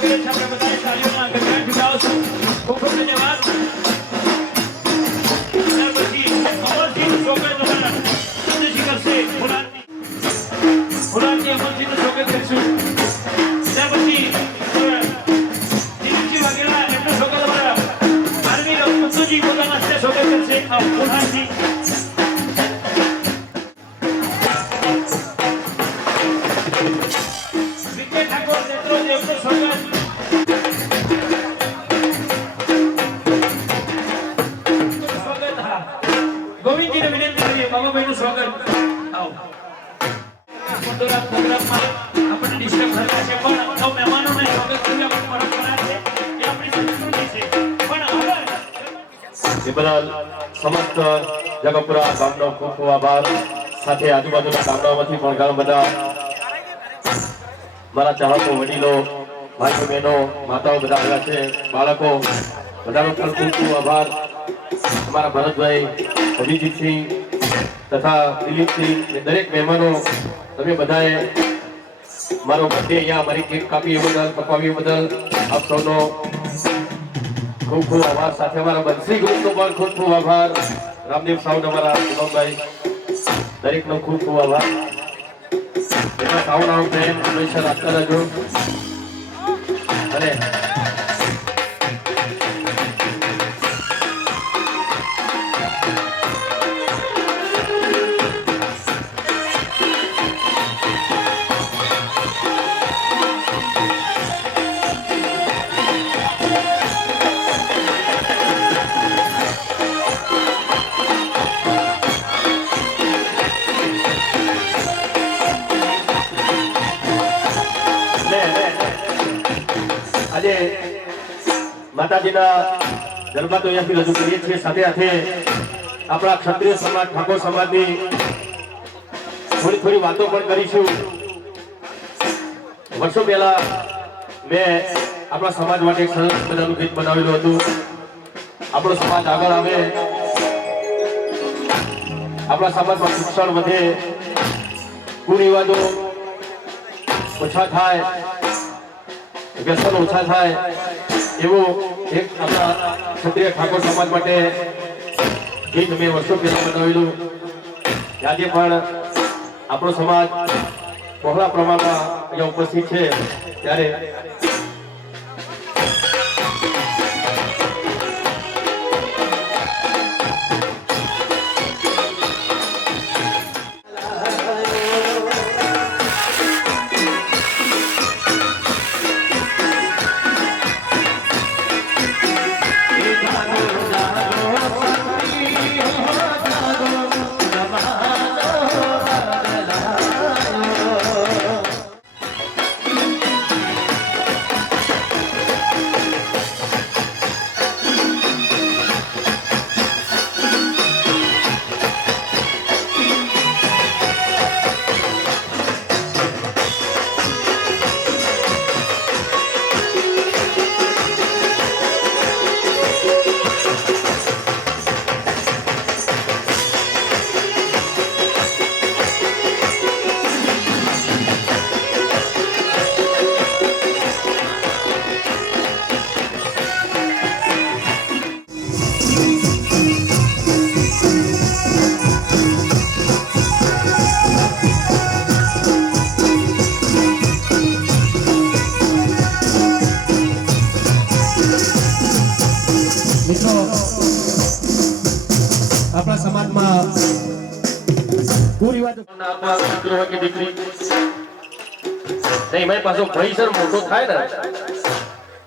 કરે છે આપણે બધાએ તાળીઓના ગગડાટ ઉડાવશું. ખૂબ ખૂબ ધન્યવાદ. ત્યાર પછી અમરસિંહ સ્વાગત દ્વારા સંદેશી કરશે ફુલારજી અમરસિંહનું સ્વાગત કરીશું. ત્યાર પછી દિલીપજી વાઘેલા એમનું સ્વાગત દ્વારા આર્મી રમતુજી પોતાના હસ્તે સ્વાગત કરશે. ફુલારજી ગોવિંદજીને વિનંતી કરીએ બાબાભાઈનું સ્વાગત. આવો પ્રોગ્રામમાં આપણને ડિસ્ટર્બ થતા છે પણ સૌ મહેમાનોને સ્વાગત કરવી આપણી પરંપરા છે, એ આપણી સંસ્કૃતિ છે. પણ હવે એ બદલ સમસ્ત જગપુરા ગામનો ખૂબ ખૂબ આભાર. સાથે આજુબાજુના ગામડાઓમાંથી પણ ઘણા બધા મારા ચાહકો, વડીલો, ભાઈઓ, બહેનો, માતાઓ બધા આવ્યા છે, બાળકો બધાનો ખૂબ ખૂબ આભાર. અમારા ભરતભાઈ, અભિજીતસિંહ તથા દિલીપસિંહ દરેક મહેમાનો, તમે બધાએ મારો બર્થડે અહીંયા મારી કેક કાપી એ બદલ, પકવાવી એ બદલ આપ સૌનો ખૂબ ખૂબ આભાર. સાથે અમારા બંસી ગ્રુપનો પણ ખૂબ ખૂબ આભાર. રામદેવ સાઉન્ડ અમારા ગુલામભાઈ, દરેકનો ખૂબ ખૂબ આભાર. એમાં સાઉન્ડ આઉટ પ્રેમ હંમેશા રાખતા રહેજો. અને આજે માતાજીના ગરબા તો અહીંયાથી રજૂ કરીએ છીએ. સાથે સાથે આપણા ક્ષત્રિય સમાજ, ઠાકોર સમાજની થોડી થોડી વાતો પણ કરીશું. વર્ષો પહેલા મેં આપણા સમાજ માટે એક સરસ મજાનું ગીત બનાવેલું હતું. આપણો સમાજ આગળ આવે, આપણા સમાજમાં શિક્ષણ વધે, કુરિવાજો ઓછા થાય, વ્યસન ઓછા થાય, એવું એક આપણા ક્ષત્રિય ઠાકોર સમાજ માટે ગીત મેં વર્ષો પહેલા બનાવેલું. આજે પણ આપણો સમાજ બહોળા પ્રમાણમાં અહીંયા ઉપસ્થિત છે ત્યારે આપણા સમાજમાં કુરિવાજો દીકરો હોય કે દીકરી નહીં, મારી પાછો ભયસર મોટો થાય ને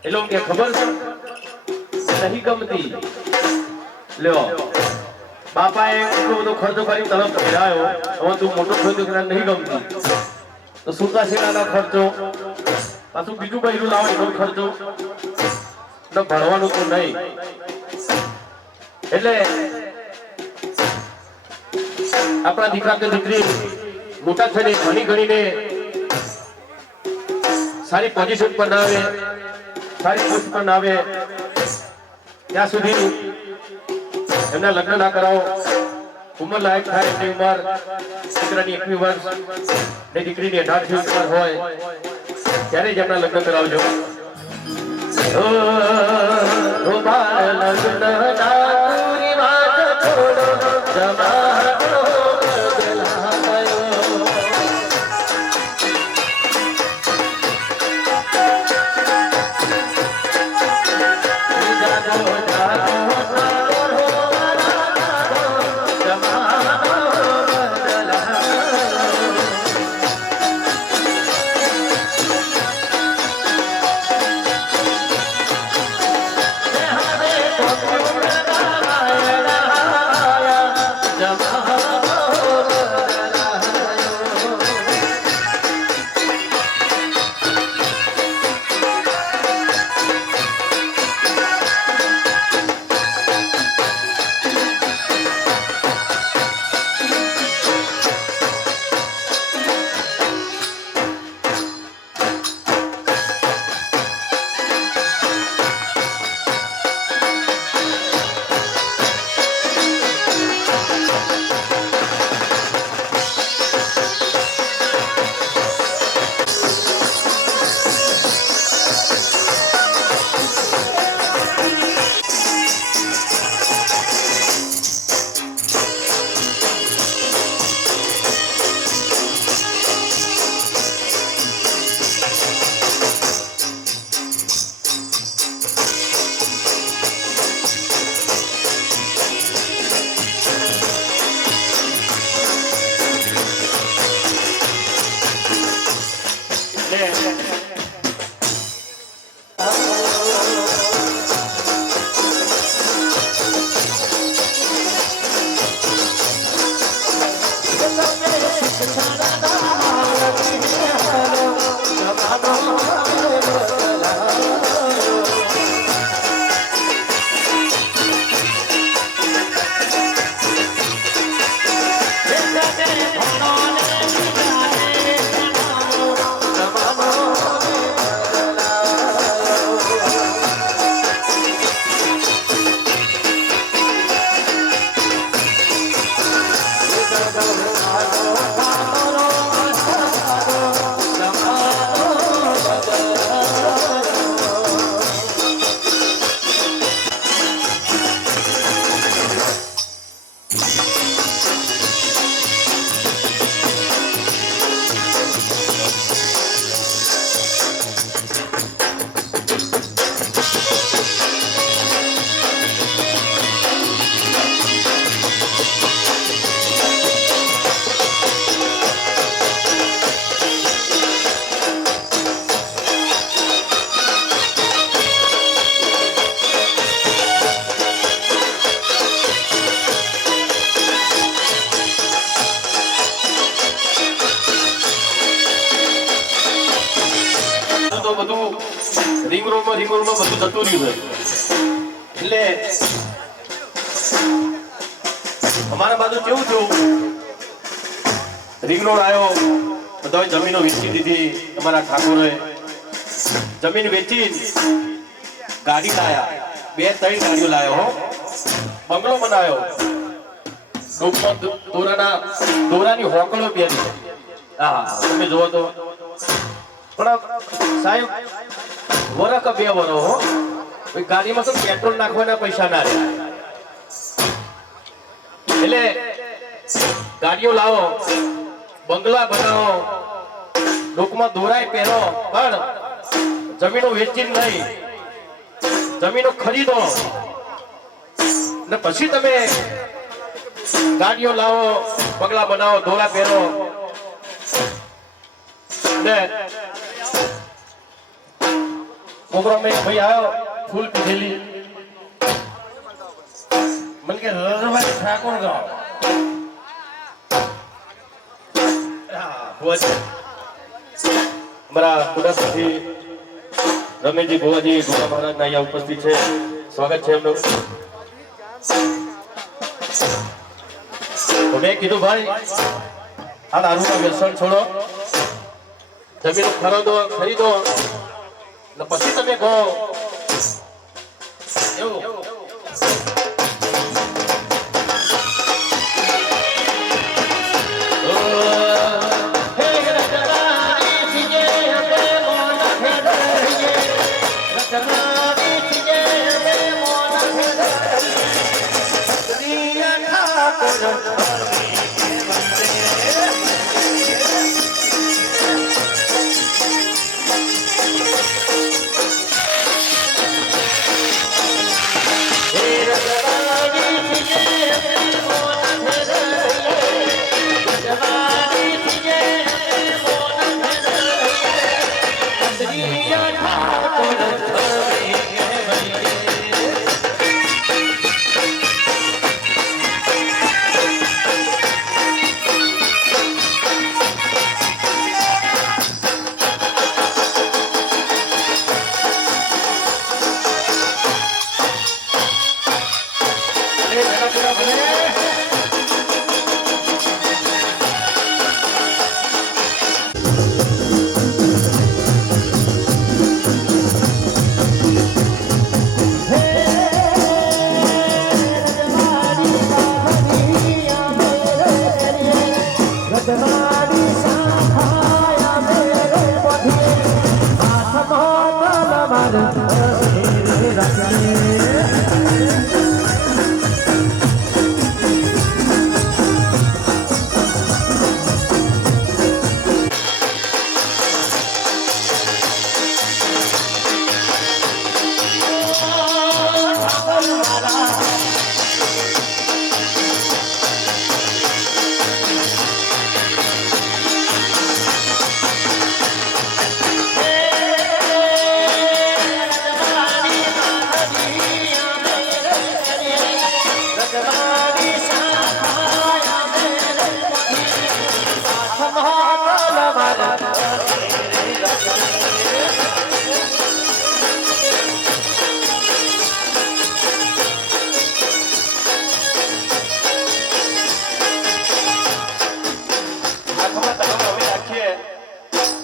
એટલે કે ખબર છે નહીં ગમતી. લ્યો બાપાએ એટલો બધો ખર્ચો કરી તરફ ફેરાયો, હવે તું મોટો થયો દીકરા નહીં ગમતી તો સુતા શેલાનો ખર્ચો, પાછું બીજું બૈરું લાવો એનો ખર્ચો, ભણવાનું તો નહીં. એટલે આપણા દીકરા કે દીકરી મોટા થઈને ભણી ગણીને સારી પોઝિશન પર ના આવે, સારી પોસ્ટ પર ના આવે ત્યાં સુધી એમના લગ્ન ના કરાવો. ઉંમર લાયક થાય એટલી ઉંમર, દીકરાની 21 વર્ષ ને દીકરીની 18 ઉંમર હોય ત્યારે જ એમના લગ્ન કરાવજો. ઓ બાળ લગ્ન નાતુરી વાત છોડો જમાનો બદલાયો જાગો જાગો બધું રિંગ રોડમાં બધું જતું રહ્યું છે એટલે અમારા બાજુ કેવું થયું રિંગ રોડ આવ્યો બધા જમીનો વેચી દીધી અમારા ઠાકોરે જમીન વેચી ગાડી લાયા 2-3 ગાડીઓ લાયો હો બંગલો બનાવ્યો દોરાની હોકળો પહેરી હા તમે જોવો તો પણ સાહેબ વરખ 2 વરો હો ગાડીમાં તો પેટ્રોલ નાખવાના પૈસા ના રહે એટલે ગાડીઓ લાવો બંગલા બનાવો લોકમાં દોરાય પહેરો પણ જમીનો વેચીને નહીં જમીનો ખરીદો ને પછી તમે ગાડીઓ લાવો બંગલા બનાવો દોરા પહેરો ને પ્રોગ્રામ में भाई आयो फूल पीधेली मन के ररभाई ठाकुर गाँव हमारा पूरा साथी रमेश जी बुआजी गोरा महाराज ना यहाँ उपस्थित है स्वागत है हम लोग तो मैं कीधु भाई आ दारू का व्यसन छोड़ो जमीन खरीदो ને પછી તમે કહો એવું રચના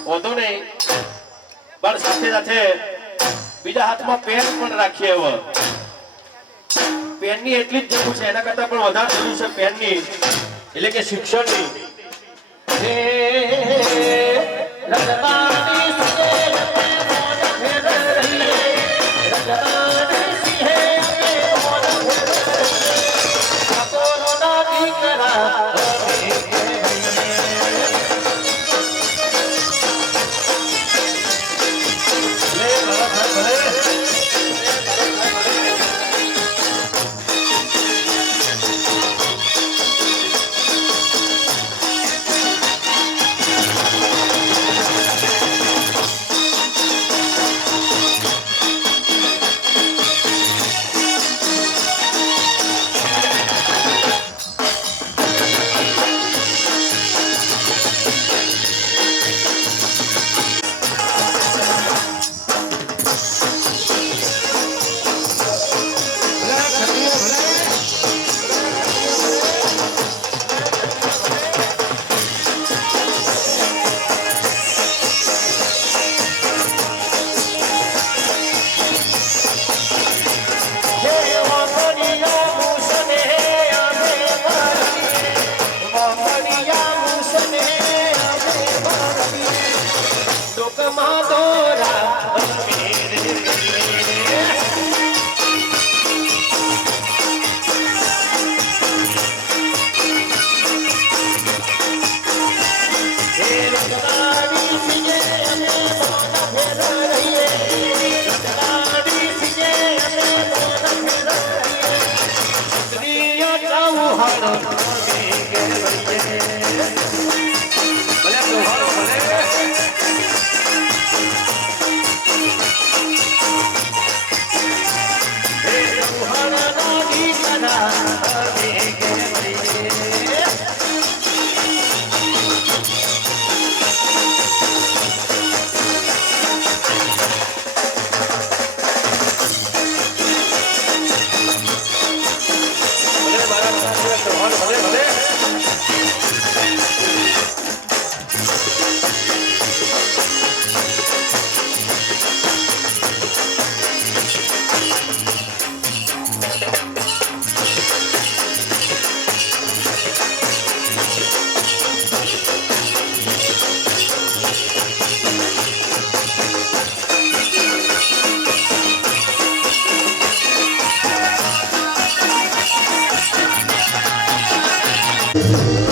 વધુ નહીં પણ સાથે સાથે બીજા હાથમાં પેન પણ રાખીએ હવે પેનની એટલી જ જરૂર છે એના કરતા પણ વધારે જરૂર છે પેનની એટલે કે શિક્ષણની ભલે છે